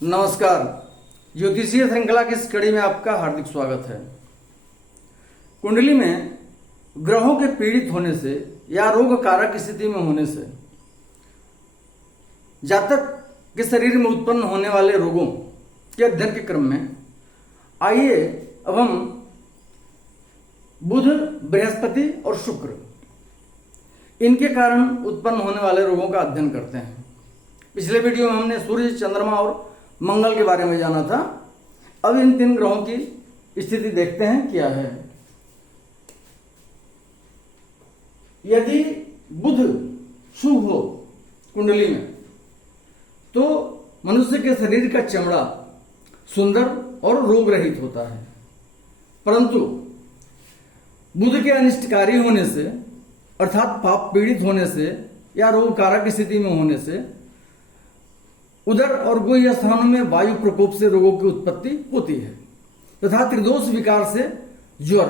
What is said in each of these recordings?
नमस्कार। ज्योतिषीय श्रृंखला की इस कड़ी में आपका हार्दिक स्वागत है। कुंडली में ग्रहों के पीड़ित होने से या रोग कारक स्थिति में होने से जातक के शरीर में उत्पन्न होने वाले रोगों के अध्ययन के क्रम में आइए अब हम बुध, बृहस्पति और शुक्र इनके कारण उत्पन्न होने वाले रोगों का अध्ययन करते हैं। पिछले वीडियो में हमने सूर्य, चंद्रमा और मंगल के बारे में जाना था। अब इन तीन ग्रहों की स्थिति देखते हैं क्या है। यदि बुध शुभ हो कुंडली में तो मनुष्य के शरीर का चमड़ा सुंदर और रोग रहित होता है, परंतु बुध के अनिष्टकारी होने से अर्थात पाप पीड़ित होने से या रोग कारक स्थिति में होने से उदर और गुह्य स्थानों में वायु प्रकोप से रोगों की उत्पत्ति होती है तथा त्रिदोष विकार से ज्वर,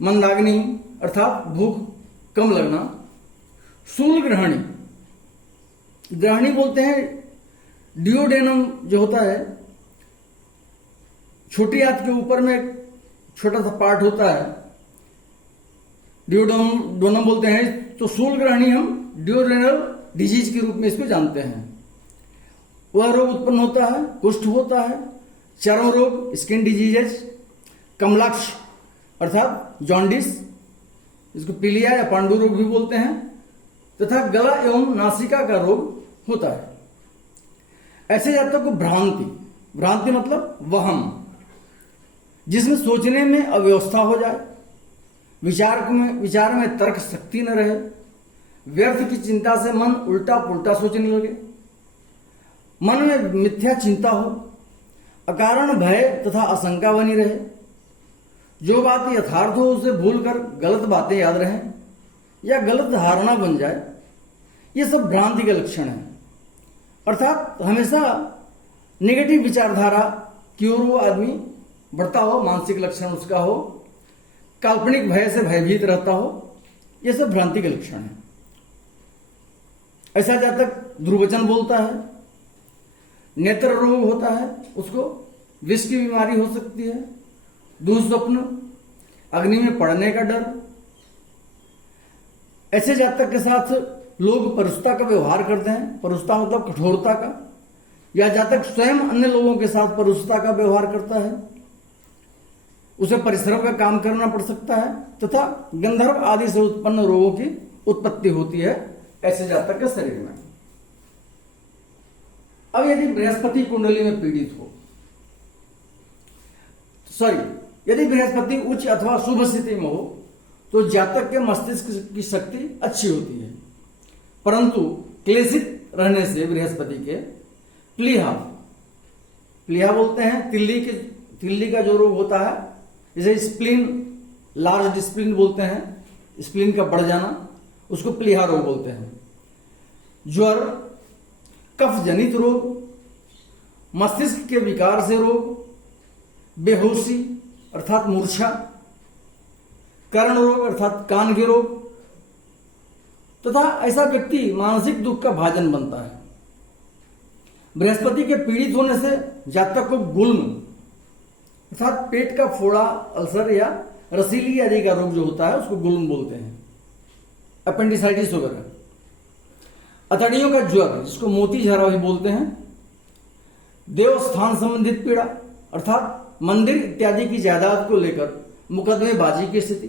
मंदाग्नि अर्थात भूख कम लगना, शूल ग्रहणी, ग्रहणी बोलते हैं डियोडेनम जो होता है, छोटी आंत के ऊपर में एक छोटा सा पार्ट होता है, डियोडोनम बोलते हैं। तो शूल ग्रहणी हम डियोडेनल डिजीज के रूप में इसको जानते हैं। वह रोग उत्पन्न होता है, कुष्ठ होता है, चर्म रोग स्किन डिजीजेज, कमलाक्ष अर्थात जॉन्डिस, इसको पीलिया या पांडु रोग भी बोलते हैं, तथा गला एवं नासिका का रोग होता है। ऐसे जातकों को भ्रांति मतलब वहम, जिसमें सोचने में अव्यवस्था हो जाए, विचार में तर्क शक्ति न रहे, व्यर्थ की चिंता से मन उल्टा पुल्टा सोचने लगे, मन में मिथ्या चिंता हो, अकारण भय तथा आशंका बनी रहे, जो बात यथार्थ हो उसे भूलकर गलत बातें याद रहें या गलत धारणा बन जाए, ये सब भ्रांति के लक्षण है। अर्थात हमेशा नेगेटिव विचारधारा की ओर वो आदमी बढ़ता हो, मानसिक लक्षण उसका हो, काल्पनिक भय से भयभीत रहता हो, ये सब भ्रांति के लक्षण है। ऐसा जातक दुर्वचन बोलता है, नेत्र रोग होता है, उसको विष की बीमारी हो सकती है, दुःस्वप्न, अग्नि में पड़ने का डर। ऐसे जातक के साथ लोग परुषता का व्यवहार करते हैं, परुषता मतलब कठोरता का, या जातक स्वयं अन्य लोगों के साथ परुषता का व्यवहार करता है, उसे परिश्रम का काम करना पड़ सकता है तथा गंधर्व आदि से उत्पन्न रोगों की उत्पत्ति होती है ऐसे जातक के शरीर में। अब यदि बृहस्पति कुंडली में पीड़ित हो, यदि बृहस्पति उच्च अथवा शुभ स्थिति में हो तो जातक के मस्तिष्क की शक्ति अच्छी होती है, परंतु क्लेशित रहने से बृहस्पति के प्लीहा बोलते हैं, तिल्ली का जो रोग होता है, जैसे स्प्लीन, लार्ज स्प्लीन बोलते हैं, स्प्लीन का बढ़ जाना, उसको प्लीहा रोग बोलते हैं। ज्वर, कफ जनित रोग, मस्तिष्क के विकार से रोग, बेहोशी अर्थात मूर्छा, कर्ण रोग अर्थात कान के रोग, तथा ऐसा व्यक्ति मानसिक दुख का भाजन बनता है। बृहस्पति के पीड़ित होने से जातक को गुल्म अर्थात पेट का फोड़ा, अल्सर या रसीली आदि का रोग जो होता है उसको गुल्म बोलते हैं, अपेंडिसाइटिस वगैरह। अतड़ियों का ज्वर जिसको मोती झारा भी बोलते हैं, देवस्थान संबंधित पीड़ा अर्थात मंदिर इत्यादि की जायदाद को लेकर मुकदमेबाजी की स्थिति,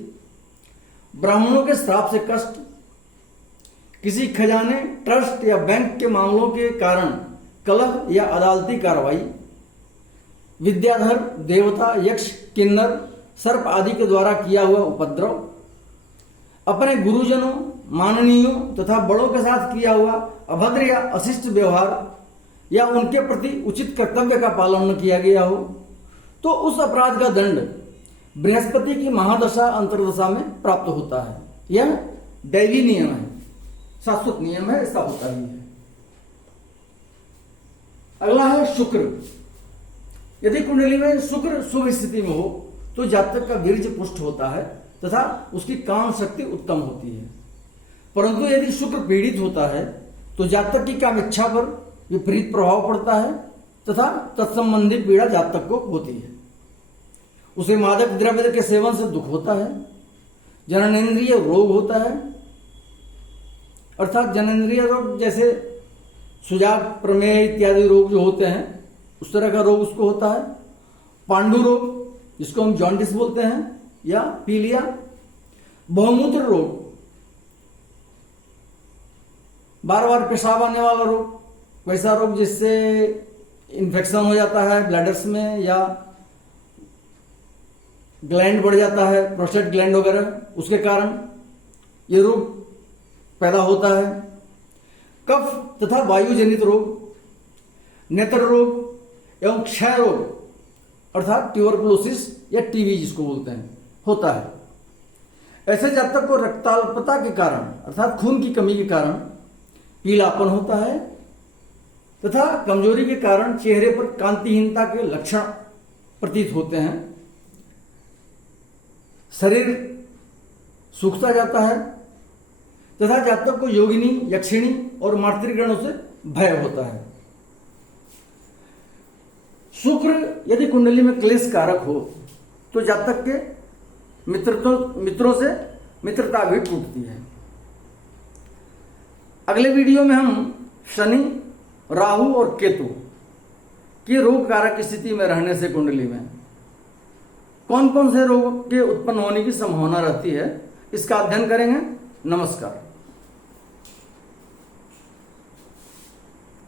ब्राह्मणों के श्राप से कष्ट, किसी खजाने, ट्रस्ट या बैंक के मामलों के कारण कलह या अदालती कार्रवाई, विद्याधर, देवता, यक्ष, किन्नर, सर्प आदि के द्वारा किया हुआ उपद्रव, अपने गुरुजनों, माननीयों तथा बड़ों के साथ किया हुआ अभद्र या अशिष्ट व्यवहार या उनके प्रति उचित कर्तव्य का पालन न किया गया हो तो उस अपराध का दंड बृहस्पति की महादशा अंतर्दशा में प्राप्त होता है। यह दैवी नियम है, शाश्वत नियम है, ऐसा होता ही है। अगला है शुक्र। यदि कुंडली में शुक्र शुभ स्थिति में हो तो जातक का वीर्य पुष्ट होता है तथा उसकी काम शक्ति उत्तम होती है, परंतु यदि शुक्र पीड़ित होता है तो जातक की काम इच्छा पर विपरीत प्रभाव पड़ता है तथा तत्संबंधी पीड़ा जातक को होती है। उसे मादक द्रव्य के सेवन से दुख होता है, जननेंद्रिय रोग होता है, अर्थात जननेंद्रिय रोग जैसे सुजाक, प्रमेह इत्यादि रोग जो होते हैं उस तरह का रोग उसको होता है। पांडु रोग जिसको हम जॉन्डिस बोलते हैं या पीलिया, बहुमूत्र रोग, बार बार पेशाब आने वाला रोग, वैसा रोग जिससे इन्फेक्शन हो जाता है ब्लैडर्स में या ग्लैंड बढ़ जाता है, प्रोस्टेट ग्लैंड वगैरह, उसके कारण ये रोग पैदा होता है। कफ तथा वायु जनित रोग, नेत्र रोग एवं क्षय रोग अर्थात ट्यूबरकुलोसिस या टीबी जिसको बोलते हैं होता है। ऐसे जातक को रक्ताल्पता के कारण अर्थात खून की कमी के कारण पीलापन होता है तथा कमजोरी के कारण चेहरे पर कांतिहीनता के लक्षण प्रतीत होते हैं। शरीर सूखता जाता है तथा जातक को योगिनी, यक्षिणी और मातृगणों से भय होता है। शुक्र यदि कुंडली में क्लेश कारक हो तो जातक के मित्रों से मित्रता भी टूटती है। अगले वीडियो में हम शनि, राहु और केतु की रोग कारक स्थिति में रहने से कुंडली में कौन कौन से रोग के उत्पन्न होने की संभावना रहती है इसका अध्ययन करेंगे। नमस्कार।